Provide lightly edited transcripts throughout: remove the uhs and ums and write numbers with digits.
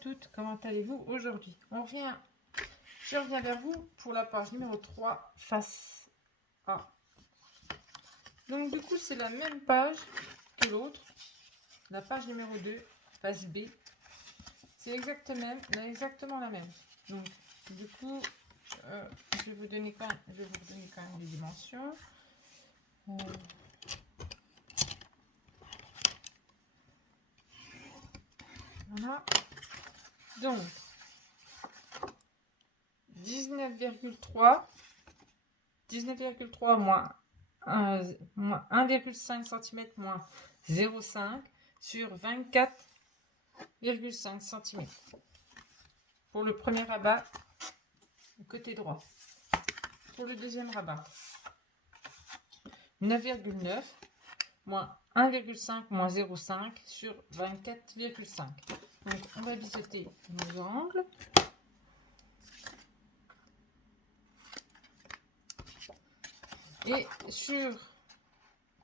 toutes, comment allez-vous aujourd'hui? Je reviens vers vous pour la page numéro 3, face A. Donc du coup, c'est la même page que l'autre, la page numéro 2, face B. C'est exactement la même. Donc du coup, je vais vous donner quand même les dimensions. Voilà. Donc 19,3 moins 1,5 cm moins 0,5 sur 24,5 cm. Pour le premier rabat, côté droit. Pour le deuxième rabat, 9,9 moins 1,5 moins 0,5 sur 24,5. Donc on va biseauter nos angles. Et sur,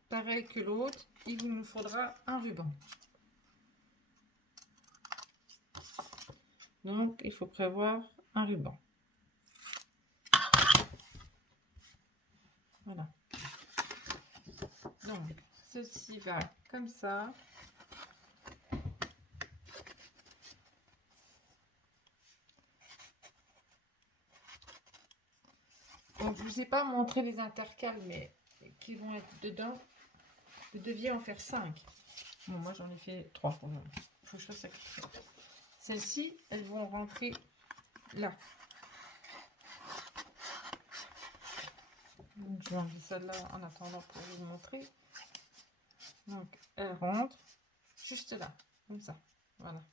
pareil que l'autre, il nous faudra un ruban. Donc il faut prévoir un ruban. Voilà. Donc ceci va comme ça. Donc je ne vous ai pas montré les intercales, mais qui vont être dedans. Vous deviez en faire 5. Bon, moi j'en ai fait 3 pour le moment. Il faut que je fasse ça. Celles-ci, elles vont rentrer là. Donc je vais enlever celle-là en attendant pour vous montrer. Donc elle rentre juste là, comme ça. Voilà.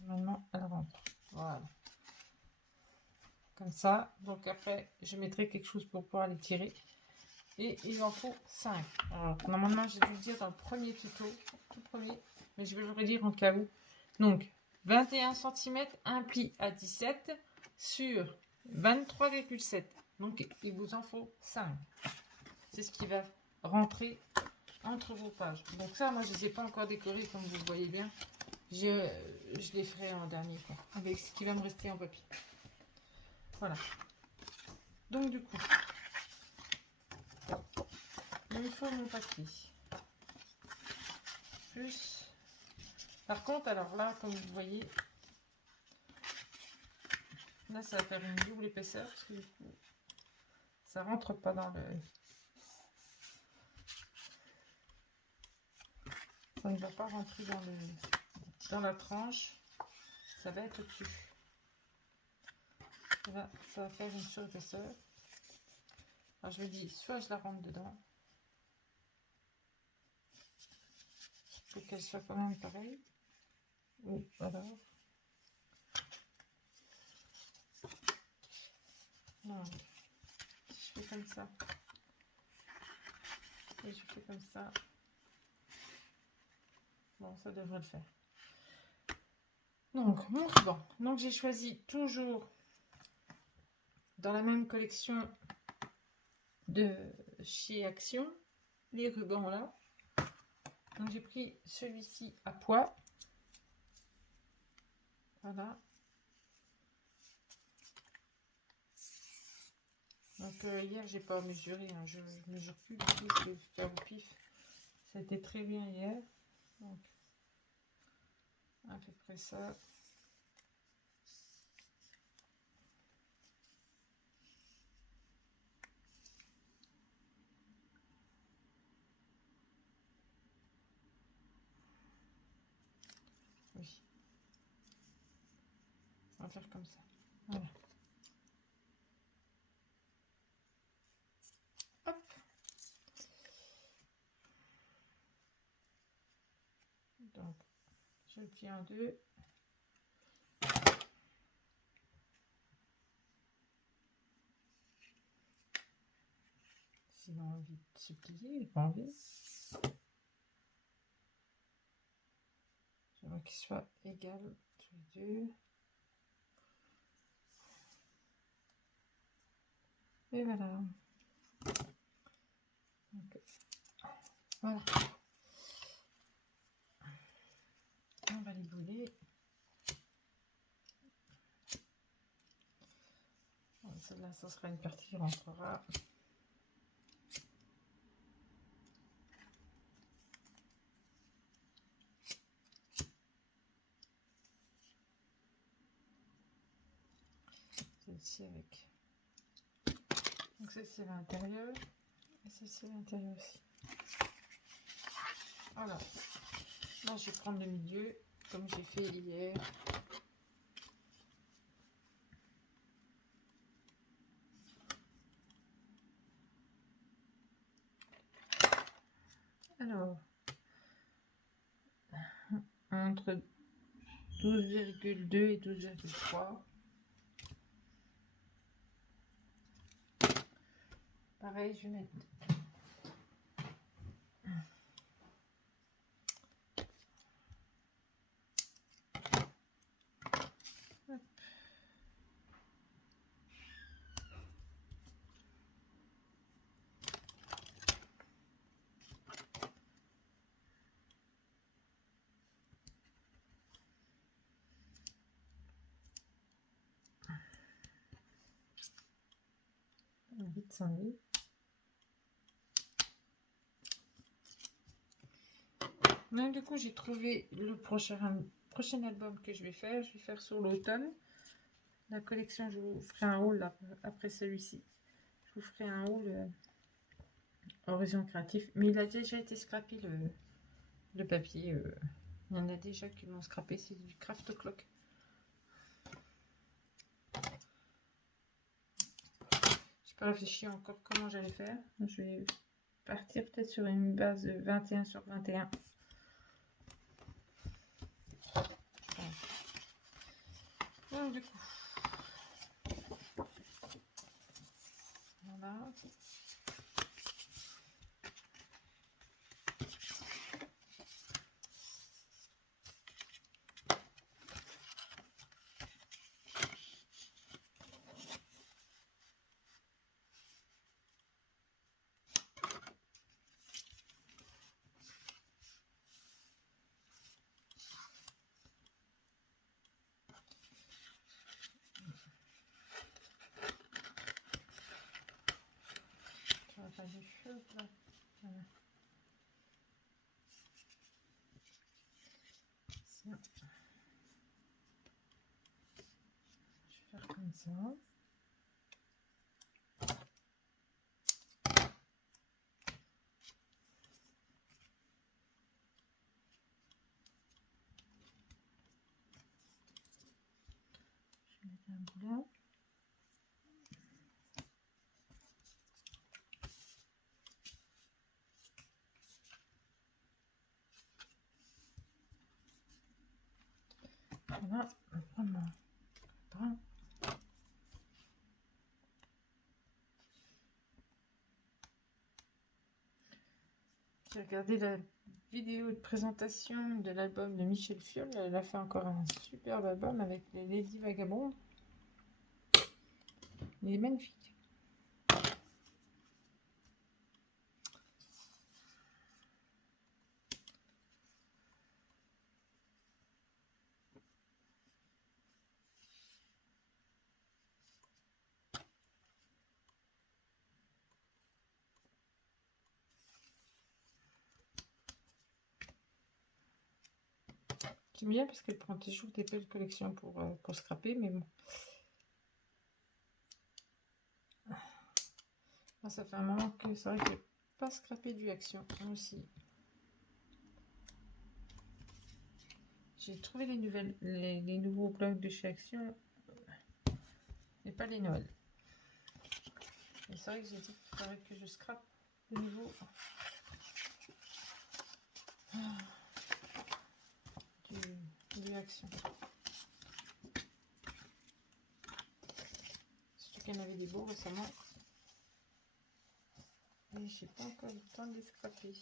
Maintenant elle rentre. Voilà. Comme ça. Donc après, je mettrai quelque chose pour pouvoir les tirer. Et il en faut 5. Alors, normalement, j'ai dû le dire dans le premier tuto, tout premier, mais je vais le redire en cas où. Donc, 21 cm, un pli à 17 sur 23,7. Donc, il vous en faut 5. C'est ce qui va rentrer entre vos pages. Donc ça, moi, je ne les ai pas encore décorés, comme vous le voyez bien. Je les ferai en dernier, quoi, avec ce qui va me rester en papier. Voilà. Donc, du coup, il me faut mon papier. Plus. Par contre, alors là, comme vous voyez, là, ça va faire une double épaisseur parce que du coup, ça rentre pas dans le. Ça ne va pas rentrer dans la tranche. Ça va être au-dessus. Là, ça va faire une surépaisseur. Alors je me dis, soit je la rentre dedans, pour qu'elle soit quand même pareille. Ou alors. Non. Si je fais comme ça. Et je fais comme ça. Bon, ça devrait le faire. Donc, mon ruban. Donc, j'ai choisi toujours dans la même collection de chez Action, les rubans là. Donc, j'ai pris celui-ci à pois. Voilà. Donc, hier, j'ai pas mesuré. Hein. Je mesure plus du tout. Je vais faire au pif. Ça a été très bien hier. Donc, à peu près ça. Oui. On va faire comme ça. Voilà. Hop. Donc, je le plie en deux. S'il a envie de se plier, il n'a pas envie. J'aimerais qu'il soit égal tous les deux. Et voilà. Donc, voilà. On va les bouler. celle-là, ça sera une partie qui rentrera. Celle-ci avec. Donc celle-ci à l'intérieur. Et celle-ci à l'intérieur aussi. Voilà. Là, je vais prendre le milieu, comme j'ai fait hier. Alors, entre 12,2 et 12,3. Pareil, je vais mettre. Hop. Vite sans lit. Donc du coup, j'ai trouvé le prochain album que je vais faire. Je vais faire sur l'automne. La collection, je vous ferai un haul après celui-ci. Je vous ferai un haul Horizon Créatif. Mais il a déjà été scrappé le papier. Il y en a déjà qui l'ont scrappé. C'est du Craft Clock. Je n'ai pas réfléchi encore comment j'allais faire. Je vais partir peut-être sur une base de 21 sur 21. Donc du coup, voilà. Tu vois pas du feu là. Voilà. Ça. Je vais faire comme ça. Je vais mettre un boulot. Voilà, vraiment. J'ai regardé la vidéo de présentation de l'album de Michel Fiol. Elle a fait encore un superbe album avec les Lady Vagabondes. Il est magnifique. J'aime bien parce qu'elle prend toujours des belles collections pour scraper, mais bon. Là, ça fait un moment que c'est vrai que j'ai pas scrappé du Action aussi. J'ai trouvé les nouveaux blocs de chez Action, mais pas les Noël. Et c'est vrai que j'ai dit qu'il faudrait que je scrape de nouveau du Action. Surtout qu'il y en avait des beaux récemment. Et j'ai pas encore eu le temps de les scraper.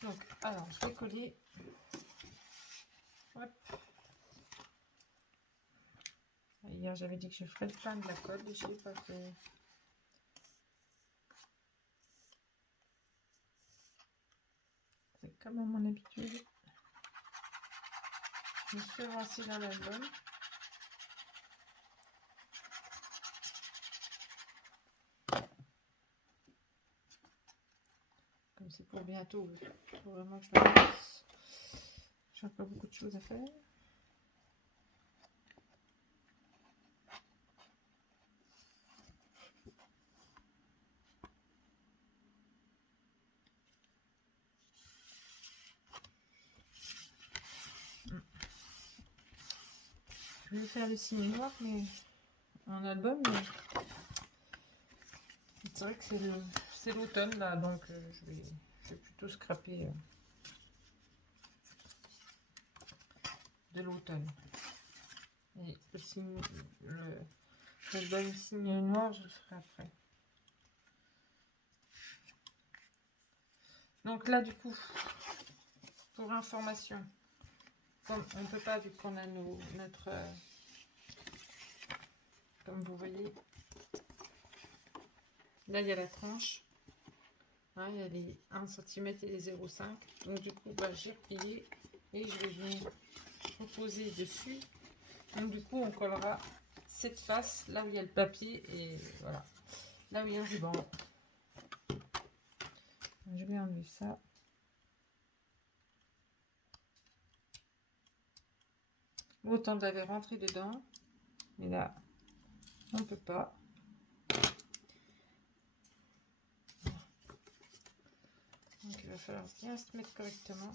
Donc, alors, je vais coller. Hop. Hier, j'avais dit que je ferais le plein de la colle et je l'ai pas fait. C'est comme à mon habitude. Je me suis avancée dans l'album. c'est pour bientôt. Il faut vraiment que je me lance. J'ai encore beaucoup de choses à faire. Je vais faire le signe noir, mais en album. Mais... c'est vrai que c'est l'automne là, donc je vais plutôt scraper de l'automne. Et le signe, l'album signe noir, je le ferai après. Donc là, du coup, pour information, comme on ne peut pas, vu qu'on a notre... comme vous voyez, là, il y a la tranche. Hein, il y a les 1 cm et les 0,5. Donc, du coup, bah, j'ai replié et je vais venir reposer dessus. Donc, du coup, on collera cette face, là où il y a le papier, et voilà, là où il y a le ruban. Je vais enlever ça. Autant de l'avait rentré dedans, mais là, on ne peut pas. Donc, il va falloir bien se mettre correctement.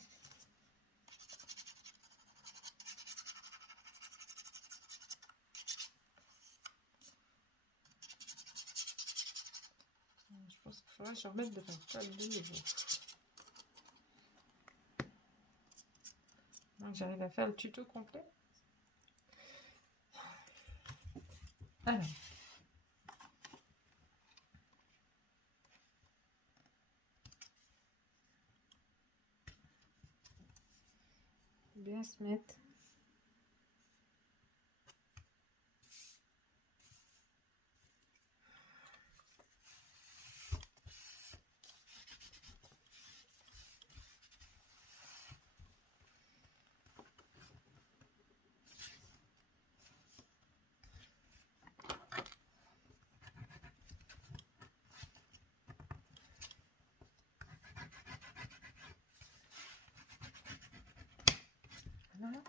Je pense qu'il faudrait que je remette de la table de nouveau. Donc, j'arrive à faire le tuto complet. Alors. Bien se mettre. Voilà.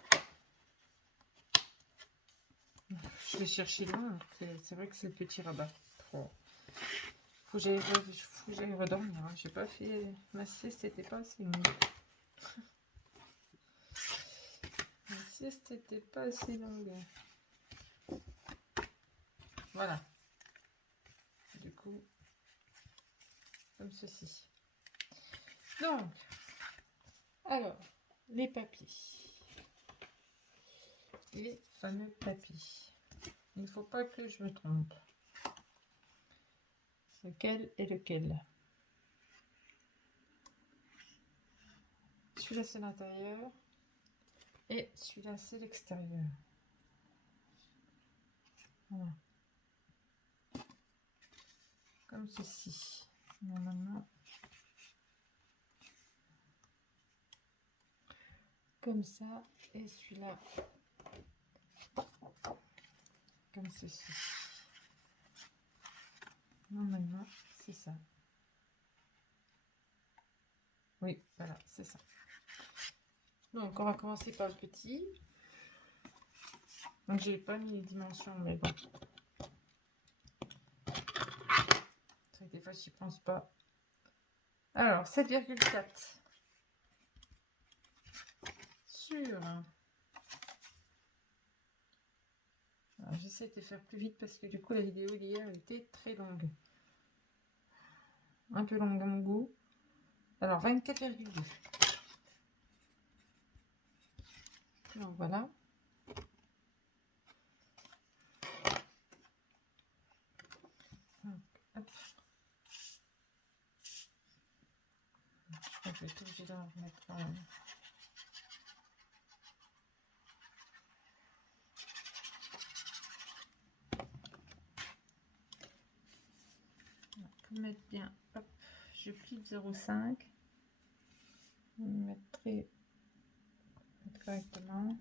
Je vais chercher loin. C'est vrai que c'est le petit rabat. Faut que j'aille redormir. Hein. J'ai pas fait ma sieste, c'était pas assez longue. Ma sieste n'était pas assez longue. Voilà. Du coup, comme ceci. Donc, alors, les papiers. Les fameux papiers. Il ne faut pas que je me trompe. Lequel est lequel? Celui-là, c'est l'intérieur. Et celui-là, c'est l'extérieur. Voilà. Comme ceci. Normalement. Comme ça. Et celui-là. Comme ceci. Normalement, c'est ça. Oui, voilà, c'est ça. Donc, on va commencer par le petit. Donc, j'ai pas mis les dimensions, mais bon. C'est vrai que des fois, j'y pense pas. Alors, 7,4 sur... J'essaie de faire plus vite parce que du coup, la vidéo d'hier était très longue. Un peu longue à mon goût. Alors, 24,2. Donc, voilà. Donc, hop. Je crois que je vais être obligée d'en remettre quand même. Pour mettre bien, hop, je plie de 0,5. Je vais me mettre correctement.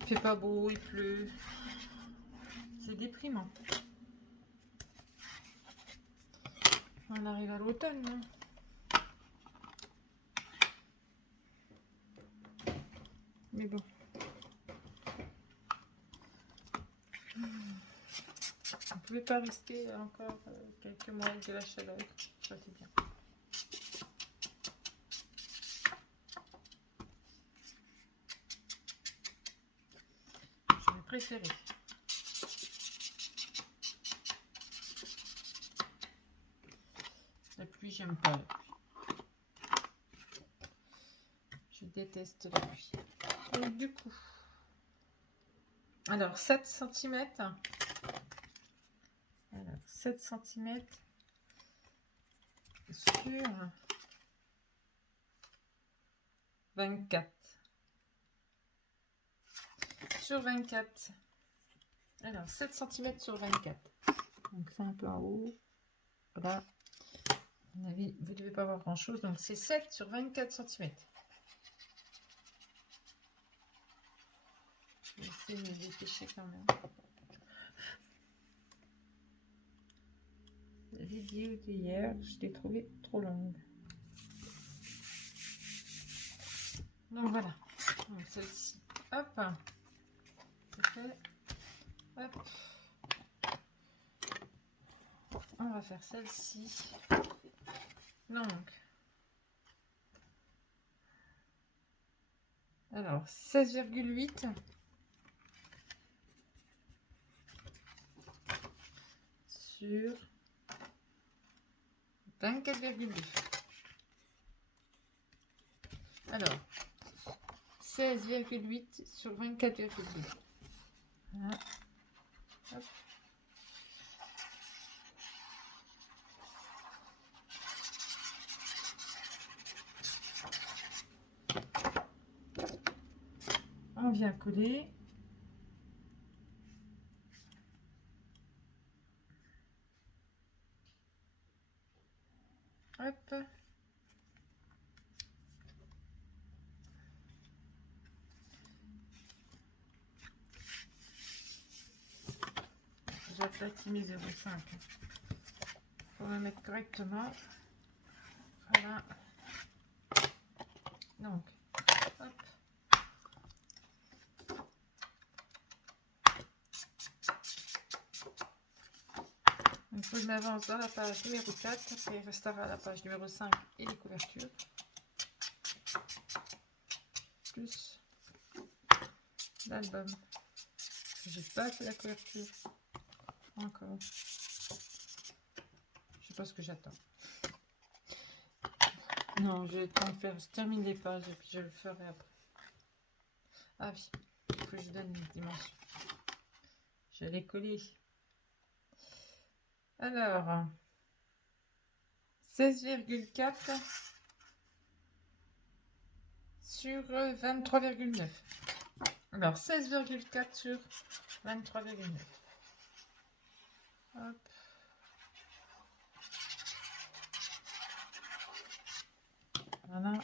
Il fait pas beau, il pleut. C'est déprimant. On arrive à l'automne. Hein. Mais bon. On ne pouvait pas rester encore quelques mois avec de la chaleur. Ça, c'est bien. Je vais préférer. La pluie, j'aime pas la pluie. Je déteste la pluie. Donc, du coup, alors 7 cm. Alors 7 cm sur 24. Sur 24. Alors 7 cm sur 24. Donc c'est un peu en haut. Voilà. À mon avis, vous ne devez pas avoir grand chose. Donc c'est 7 sur 24 cm. Je vais essayer de me dépêcher quand même. La vidéo d'hier, je l'ai trouvée trop longue. Donc voilà. Donc celle-ci. Hop. C'est fait. Hop. On va faire celle-ci. Donc. Alors 16,8 sur 24,2. Alors 16,8 sur 24,2. Voilà. Hop. On vient coller. Hop. J'aplatis mes 0,5. Pour me mettre correctement. Voilà. Donc, hop. Donc, je m'avance dans la page numéro 4. Après, il restera la page numéro 5 et les couvertures. Plus l'album. J'ai pas fait la couverture encore. Je sais pas ce que j'attends. Non, je vais le faire. Je termine les pages et puis je le ferai après. Ah oui, il faut que je donne une dimension. Je vais les coller. Alors, 16,4 sur 23,9. Alors, 16,4 sur 23,9. Hop. Voilà.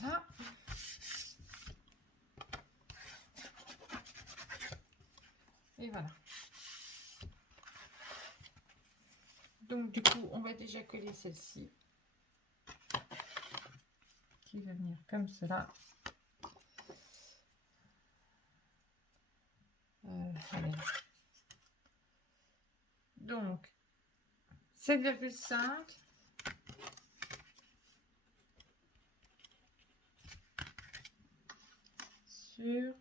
Voilà. Et voilà. Donc, du coup, on va déjà coller celle-ci. Qui va venir comme cela. Allez. Donc, 7,5 sur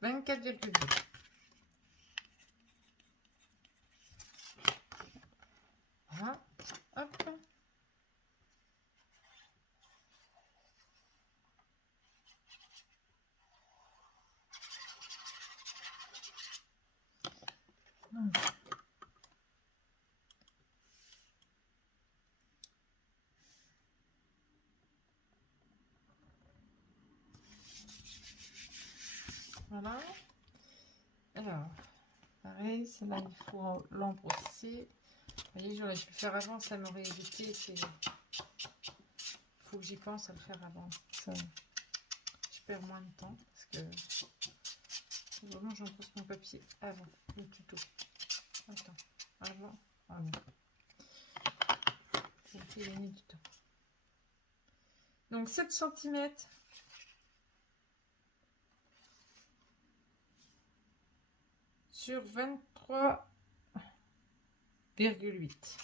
24,2. Voilà. Hop. Voilà. Alors, pareil, celle-là, il faut l'embrosser. Vous voyez, j'aurais dû le faire avant, ça m'aurait évité. Il faut que j'y pense à le faire avant. Ça, je perds moins de temps parce que vraiment j'en pose mon papier avant le tuto. Attends, avant. J'ai gagné du temps. Donc 7 cm sur 23,8.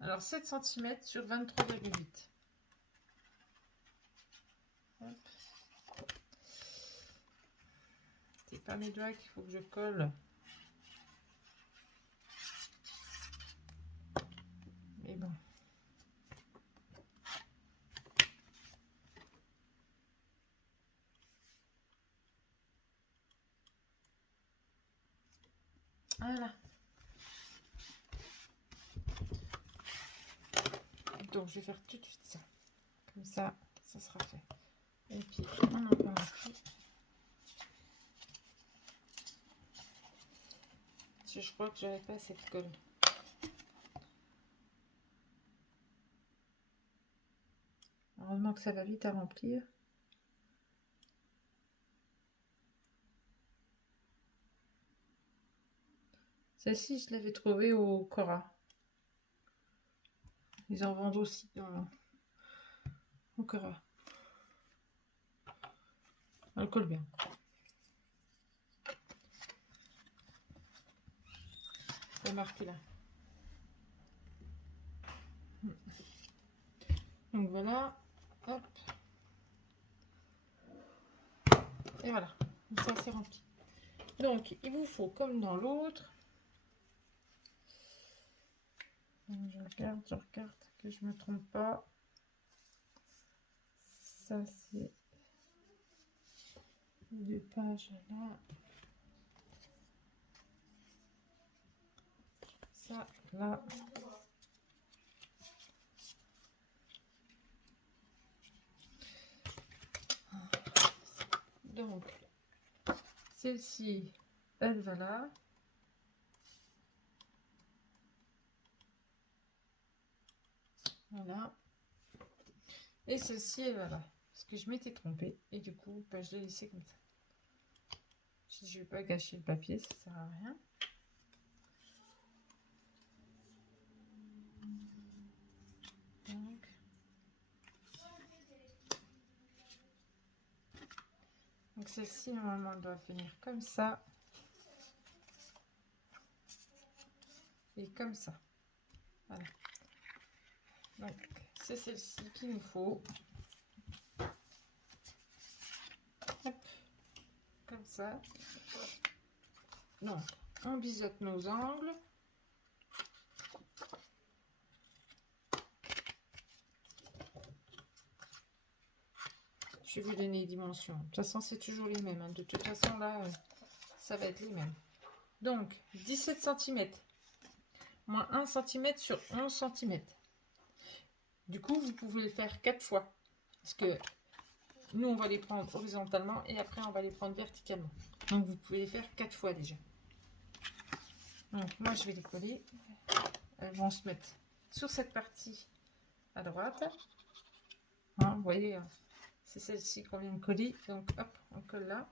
Alors 7 cm sur 23,8. C'est pas mes doigts qu'il faut que je colle. Mais bon. Voilà. Donc je vais faire tout de suite ça. Comme ça, ça sera fait. Et puis on en parle plus. Je crois que j'avais pas cette colle. Heureusement que ça va vite à remplir. Celle-ci, je l'avais trouvée au Cora. Ils en vendent aussi au Cora. Elle colle bien. C'est marqué là. Donc voilà. Hop. Et voilà. Ça c'est rempli. Donc il vous faut comme dans l'autre. Je regarde que je me trompe pas. Ça c'est les 2 pages là. Ça là. Donc celle-ci, elle va là. Voilà. Et celle-ci, elle va là. Parce que je m'étais trompée. Et du coup, bah, je l'ai laissé comme ça. Je vais pas gâcher le papier, ça sert à rien. Donc celle-ci, normalement, elle doit venir comme ça. Et comme ça. Voilà. Donc, c'est celle-ci qu'il nous faut. Hop. Comme ça. Donc, on biseaute nos angles. Je vais vous donner les dimensions. De toute façon, c'est toujours les mêmes. Hein. De toute façon, là, ça va être les mêmes. Donc, 17 cm. Moins 1 cm sur 11 cm. Du coup, vous pouvez le faire 4 fois. Parce que nous, on va les prendre horizontalement et après, on va les prendre verticalement. Donc, vous pouvez les faire 4 fois déjà. Donc, moi, je vais les coller. Elles vont se mettre sur cette partie à droite. Hein, vous voyez, c'est celle-ci qu'on vient de coller. Donc, hop, on colle là.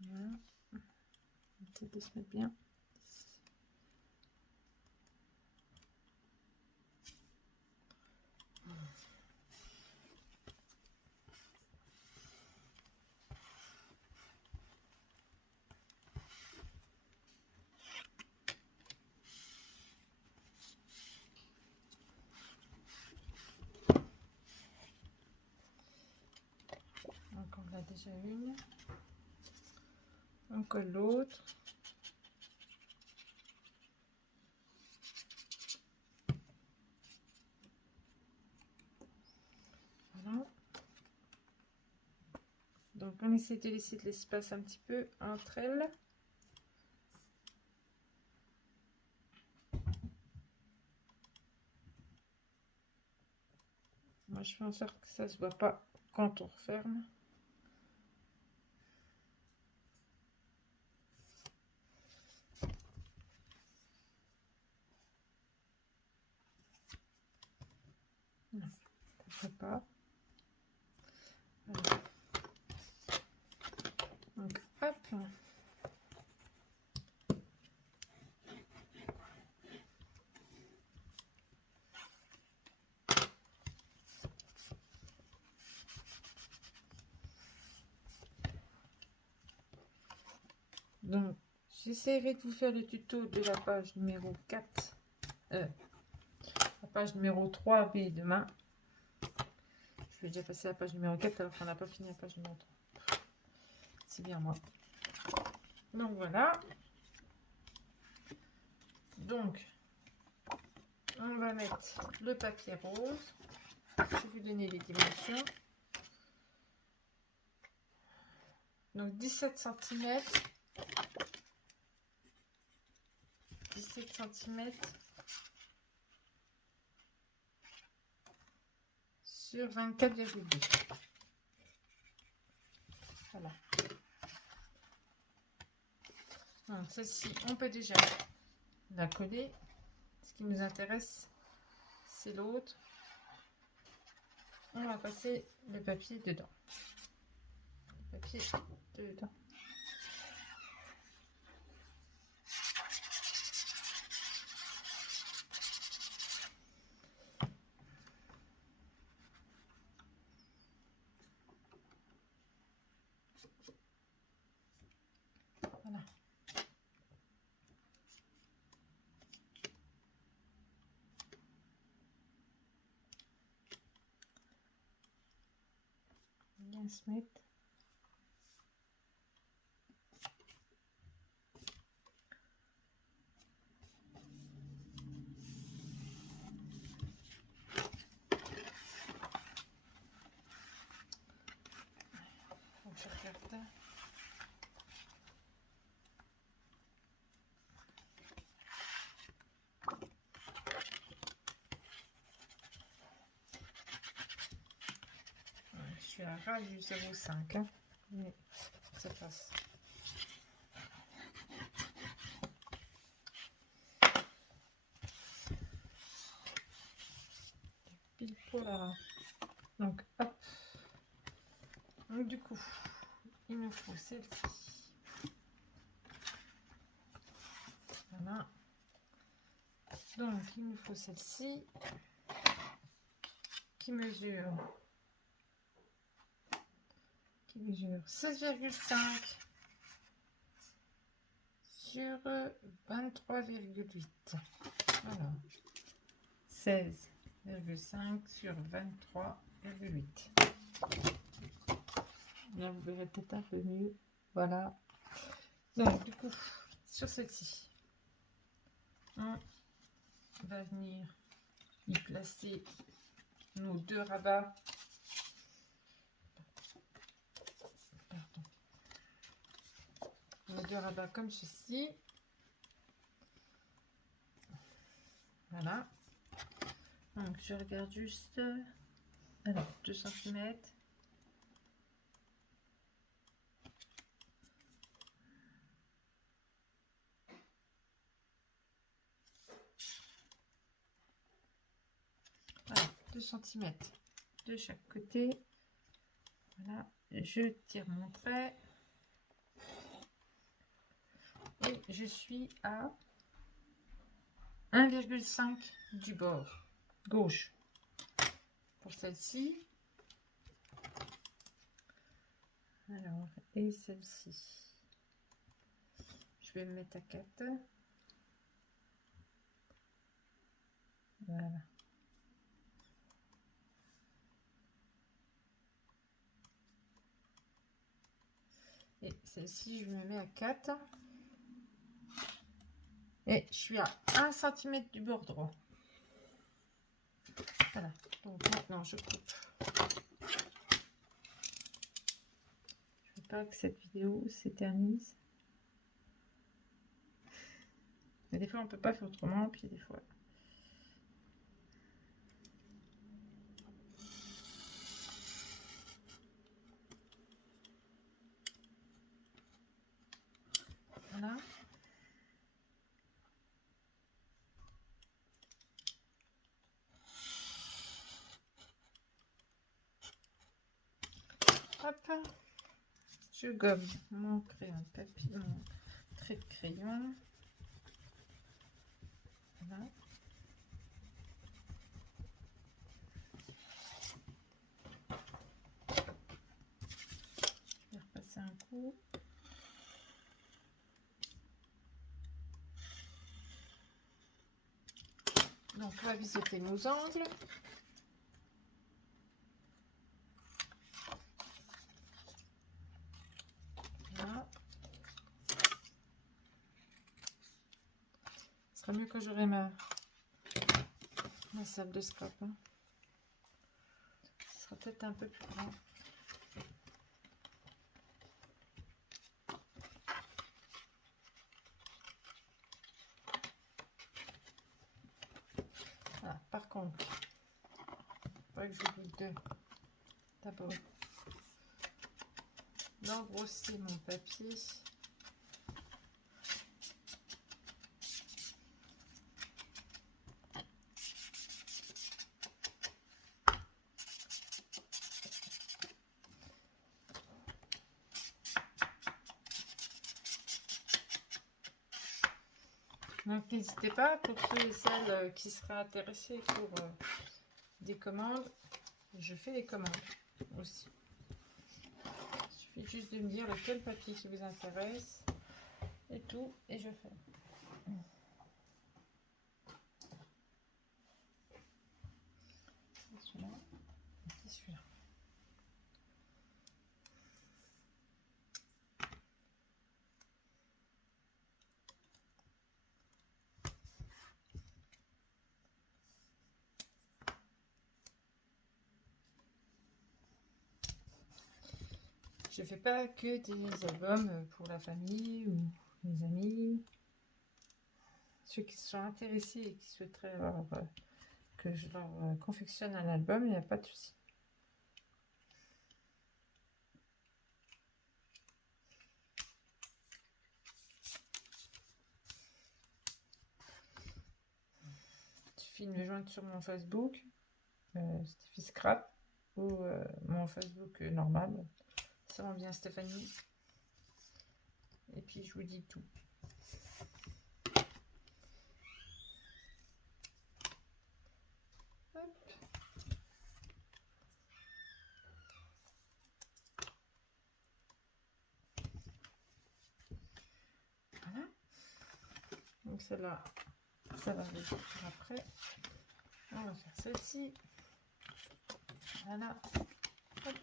Voilà. On va essayer de se mettre bien. Donc, on a déjà une. On colle l'autre. Voilà. Donc, on essaie de laisser de l'espace un petit peu entre elles. Moi, je fais en sorte que ça ne se voit pas quand on referme. Non, ça ne fait pas. Voilà. Donc, hop. Donc, j'essaierai de vous faire le tuto de la page numéro 4. La page numéro 3B demain. Je vais déjà passer à la page numéro 4 alors qu'on n'a pas fini la page numéro 3. C'est bien moi. Donc voilà. Donc, on va mettre le papier rose. Je vais vous donner les dimensions. Donc 17 cm. 17 cm sur 24,2. Voilà. Donc celle-ci, on peut déjà la coller. Ce qui nous intéresse, c'est l'autre. On va passer le papier dedans. Le papier dedans. Voilà. Bien se mettre. Je regarde. Je suis à ras du 0,5, hein, mais ça passe. Pile pour là. Donc hop. Donc du coup, il nous faut celle-ci. Voilà. Donc il nous faut celle-ci qui mesure 16,5 sur 23,8. Voilà. 16,5 sur 23,8. Là, vous verrez peut-être un peu mieux. Voilà. Donc, du coup, sur celle-ci, on va venir y placer nos deux rabats. Pardon. Nos deux rabats comme ceci. Voilà. Donc, je regarde juste. Alors, 2 cm. Voilà, 2 cm de chaque côté. Voilà, je tire mon trait. Et je suis à 1,5 du bord gauche. Pour celle-ci. Alors, et celle-ci. Je vais me mettre à 4. Voilà. Et celle-ci, je me mets à 4. Et je suis à 1 cm du bord droit. Voilà. Donc maintenant, je coupe. Je veux pas que cette vidéo s'éternise. Mais des fois, on peut pas faire autrement. Puis des fois... hop, je gomme mon crayon de papier, mon trait de crayon. Voilà. Je vais repasser un coup. Donc on va visiter nos angles. Voilà. Ce serait mieux que j'aurais ma salle de scrap. Hein. Ce sera peut-être un peu plus grand. Voilà. Par contre, il faudrait que j'oublie d'abord d'engrosser mon papier. Donc n'hésitez pas, pour ceux et celles qui seraient intéressés pour des commandes, je fais les commandes aussi. Il suffit juste de me dire lequel papier qui vous intéresse et tout, et je fais. C'est celui-là, c'est celui-là. Je fais pas que des albums pour la famille ou les amis. Ceux qui sont intéressés et qui souhaiteraient avoir, que je leur confectionne un album, il n'y a pas de souci. Il suffit de me joindre sur mon Facebook, Steffi Scrap, ou mon Facebook normal. Ça rend bien Stéphanie. Et puis je vous dis tout. Hop. Voilà. Donc celle-là, ça va aller après. On va faire celle-ci. Voilà. Hop.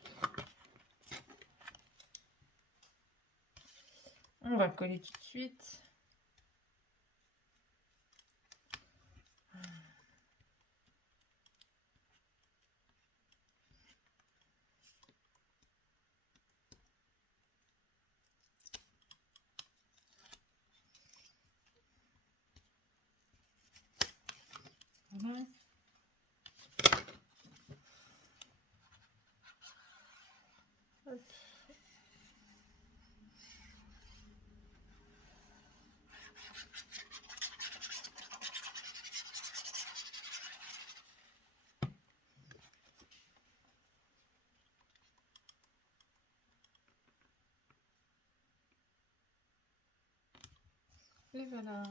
On va coller tout de suite. Voilà. Hop. Et voilà.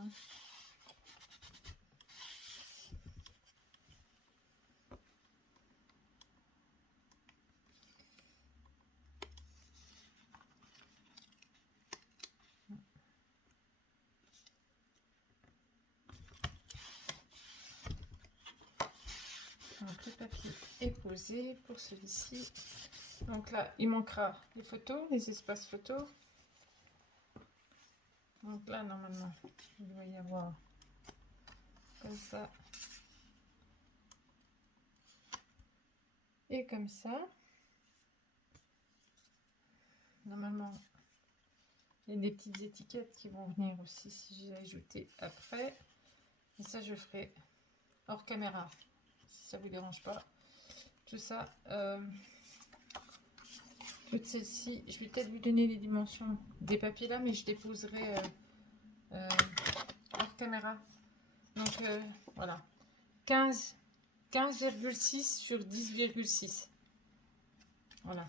Donc le papier est posé pour celui-ci. Donc là, il manquera les photos, les espaces photos. Donc là, normalement, il doit y avoir comme ça et comme ça. Normalement, il y a des petites étiquettes qui vont venir aussi si j'ai ajouté après. Et ça, je ferai hors caméra, si ça vous dérange pas. Tout ça, toutes celles-ci, je vais peut-être vous donner les dimensions des papiers là, mais je déposerai hors caméra. Donc voilà, 15,6 sur 10,6. Voilà.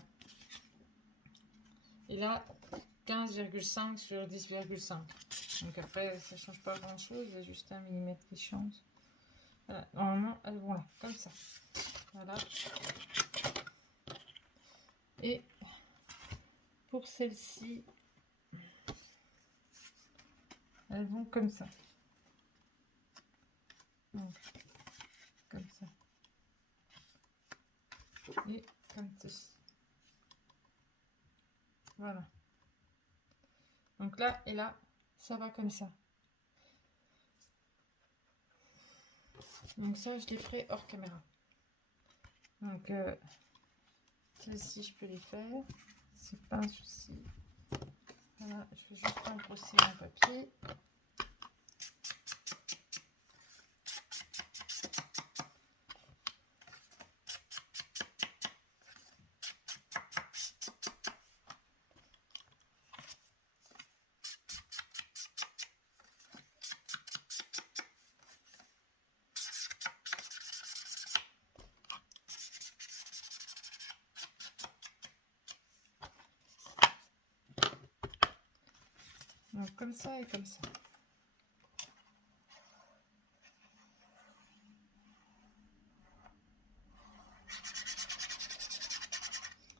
Et là, 15,5 sur 10,5. Donc après, ça change pas grand chose, il y a juste 1 millimètre qui change. Voilà. Normalement, elles vont là, comme ça. Voilà. Et pour celle-ci, elles vont comme ça. Donc, comme ça. Et comme ceci. Voilà. Donc là et là, ça va comme ça. Donc ça, je les ferai hors caméra. Donc, celles-ci, je peux les faire. C'est pas un souci. Voilà, je vais juste engrosser mon papier. Donc comme ça et comme ça.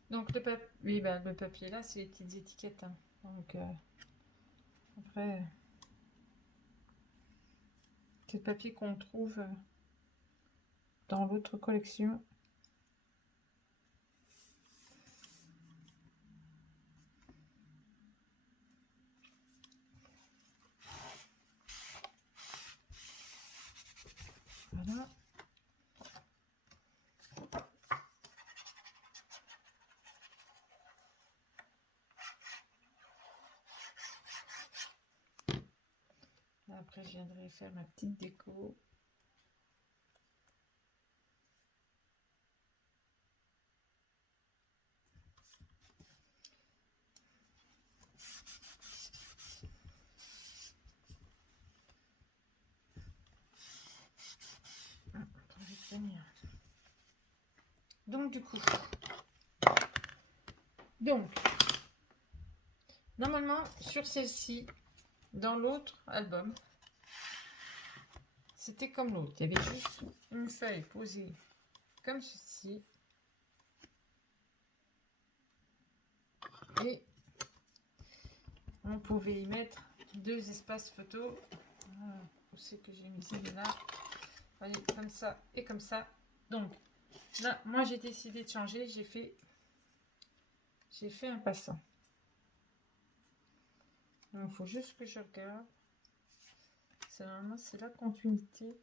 Donc le papier, oui, bah, le papier là, c'est les petites étiquettes. Hein. Donc après, c'est le papier qu'on trouve dans l'autre collection. Voilà. Après, je viendrai faire ma petite déco. Donc du coup, normalement sur celle-ci, dans l'autre album, c'était comme l'autre. Il y avait juste une feuille posée comme ceci. Et on pouvait y mettre 2 espaces photos. Où c'est que j'ai mis celle-là? Voyez, comme ça et comme ça. Donc là, moi j'ai décidé de changer. J'ai fait un passant. Il faut juste que je regarde. Normalement, c'est la continuité.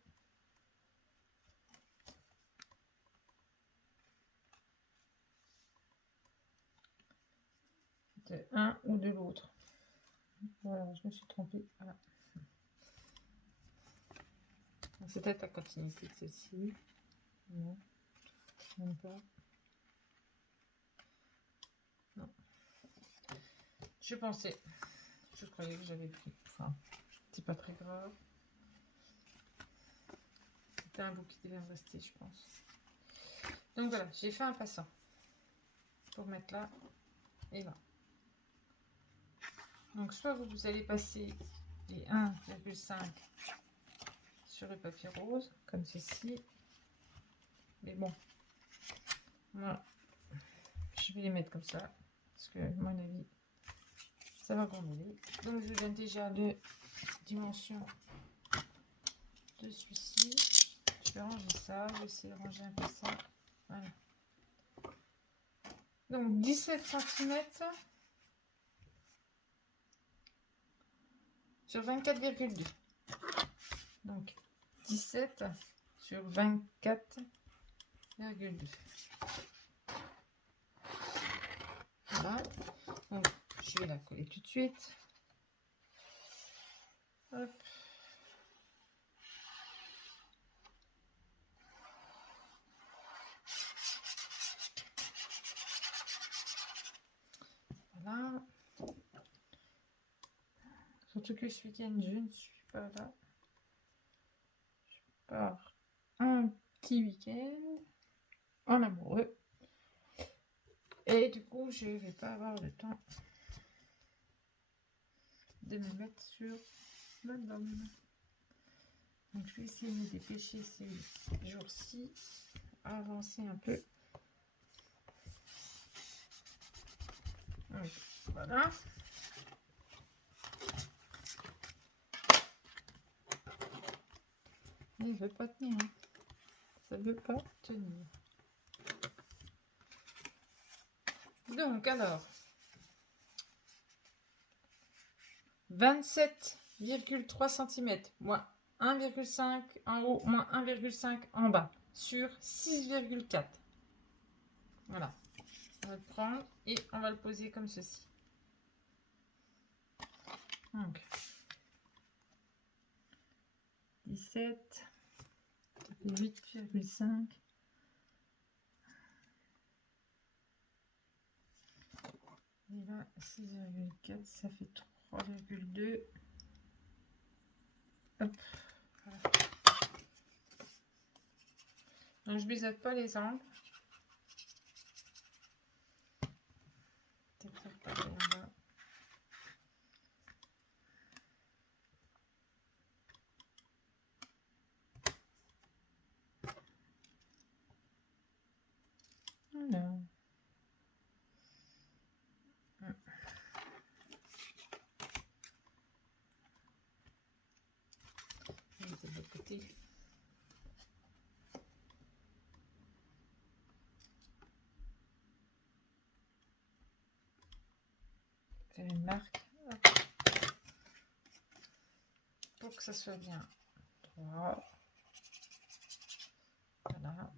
De un ou de l'autre. Voilà, je me suis trompée. Voilà. C'est peut-être la continuité de celle-ci. Non, même pas. Non. Je pensais. Je croyais que j'avais pris. Enfin, c'est pas très grave. C'était un bout qui devait me rester, je pense. Donc voilà, j'ai fait un passant. Pour mettre là et là. Donc soit vous allez passer les 1,5 sur le papier rose, comme ceci. Mais bon, moi, je vais les mettre comme ça, parce que à mon avis, ça va gondoler. Donc je vous donne déjà les dimensions de celui-ci. Je vais ranger ça, je vais essayer de ranger un peu ça. Voilà. Donc 17 cm sur 24,2. Donc 17 sur 24,2. Voilà. Donc je vais la coller tout de suite. Hop. Voilà. Surtout que ce week-end, je ne suis pas là. Je pars un petit week-end en amoureux. Et du coup, je ne vais pas avoir le temps de me mettre sur l'album. Donc je vais essayer de me dépêcher ces jours-ci, avancer un peu. Donc, voilà. Mais il ne veut pas tenir. Hein. Ça ne veut pas tenir. Donc alors, 27,3 cm, moins 1,5 en haut, moins 1,5 en bas, sur 6,4. Voilà. On va le prendre et on va le poser comme ceci. Donc, 17, ça fait 8,5. Et là, 6,4, ça fait 3,2. Hop. Voilà. Donc, je ne biseaute pas les angles. Peut-être pas en bas. Voilà. De l'autre côté. Faire une marque. Hop. Pour que ça soit bien droit. Voilà.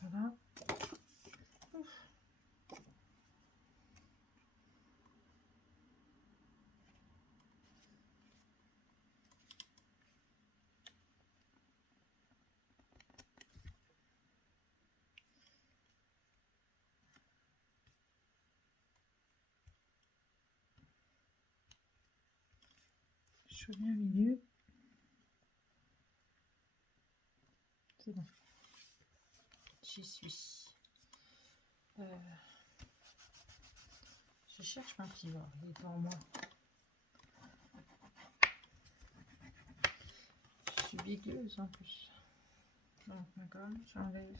Voilà. Ouf. Je suis bien au milieu. C'est bon. J'y suis. Je cherche mon petit voir. Il est pas en moi. Je suis bigueuse en plus. Donc, d'accord, j'enlève.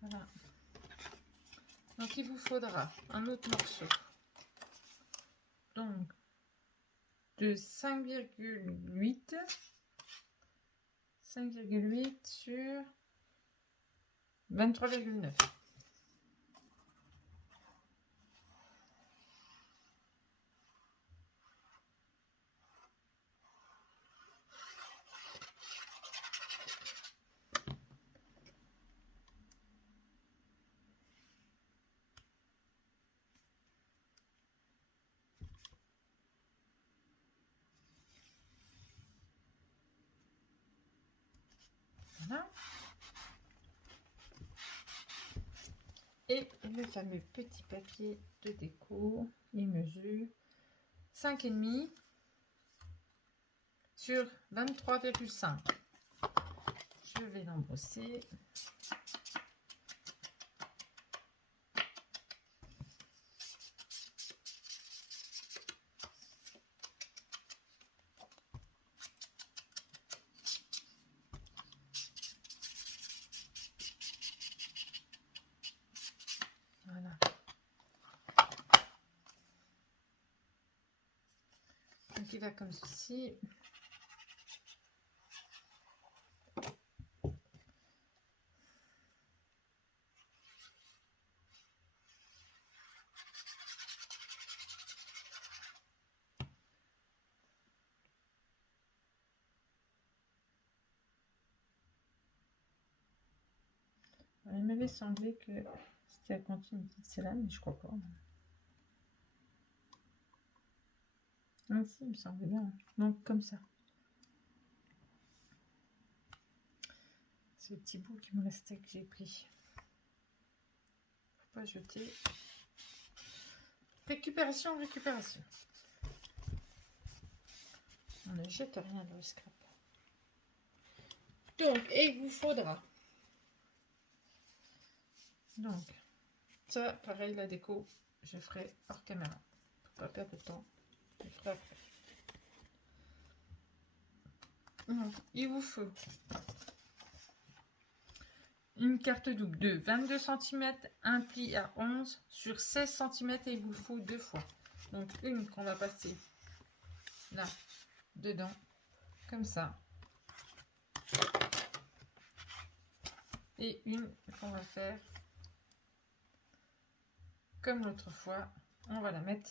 Voilà. Donc, il vous faudra un autre morceau. Donc, de 5,8 sur 23,9. Voilà. Et le fameux petit papier de déco, il mesure 5,5 sur 23,5. Je vais l'embrosser. Voilà. Donc il va comme ceci. Il m'avait semblé que c'était à continuité de celle-là, mais je crois pas. Ah si, il me semble bien. Donc comme ça. Ce petit bout qui me restait que j'ai pris. Faut pas jeter. Récupération, récupération. On ne jette rien dans le scrap. Donc, et il vous faudra. Donc, ça, pareil, la déco, je ferai hors caméra. Pour pas perdre de temps, je ferai après. Donc, il vous faut une carte double de 22 cm, un pli à 11 sur 16 cm et il vous faut 2 fois. Donc une qu'on va passer là, dedans, comme ça. Et une qu'on va faire comme l'autre fois, on va la mettre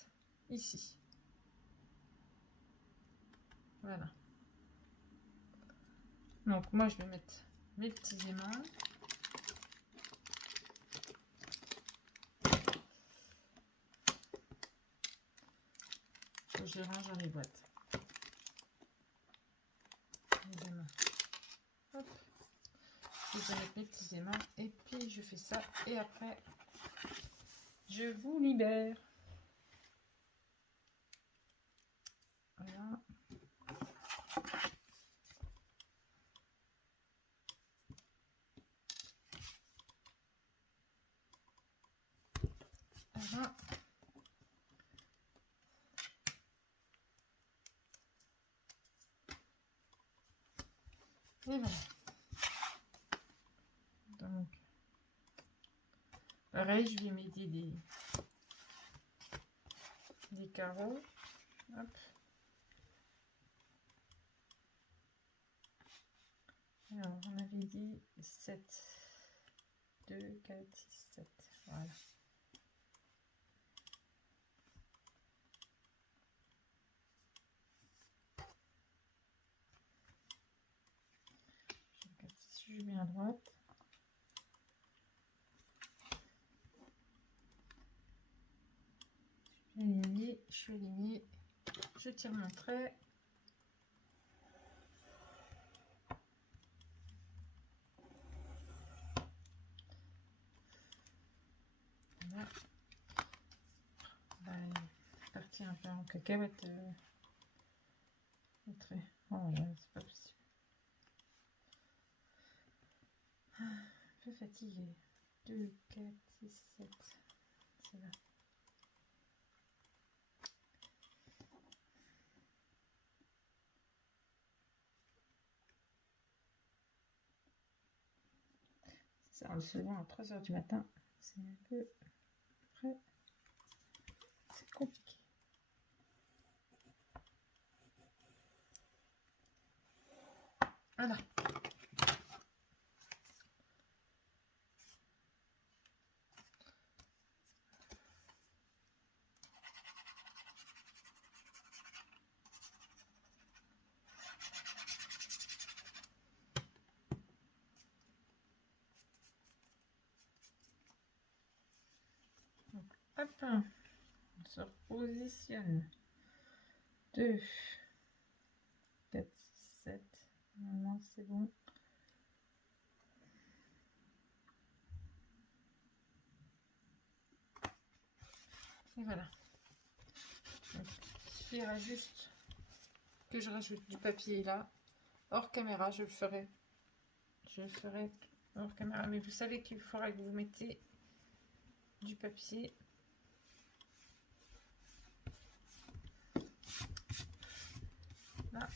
ici. Voilà. Donc moi je vais mettre mes petits aimants. Je range dans les boîtes. Les aimants. Hop. Je vais mettre mes petits aimants et puis je fais ça et après je vous libère. Voilà. Voilà. Et voilà. Donc, pareil, je vais mettre des carreaux. Hop. Alors, on avait dit 7, 2, 4, 6, 7. Voilà. Je mets à droite. Je suis alignée, je tire mon trait. Voilà. Bah, il est parti un peu en cacahuète. Le trait. Oh là, c'est pas possible. Un peu fatiguée. 2, 4, 6, 7. C'est là. Ça, en le levant à 3 h du matin, c'est un peu près. C'est compliqué. Voilà. Hop, on se repositionne. 2, 4, 6, 7. Normalement, c'est bon. Et voilà. Donc, il suffira juste que je rajoute du papier là. Hors caméra, je le ferai. Je le ferai hors caméra. Mais vous savez qu'il faudra que vous mettez du papier. Là.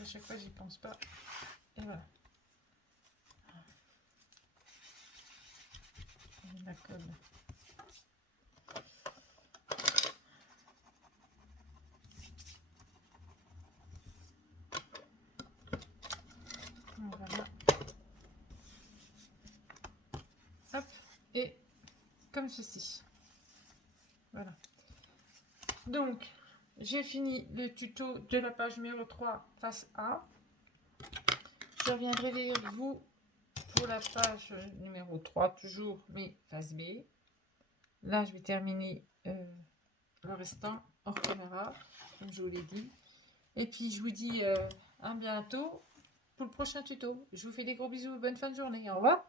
À chaque fois, j'y pense pas. Et voilà. Et la colle. Voilà. Hop. Et comme ceci. Voilà. Donc, j'ai fini le tuto de la page numéro 3 face A. Je reviendrai vers vous pour la page numéro 3 toujours, mais face B. Là, je vais terminer le restant hors caméra, comme je vous l'ai dit. Et puis, je vous dis à bientôt pour le prochain tuto. Je vous fais des gros bisous. Bonne fin de journée. Au revoir.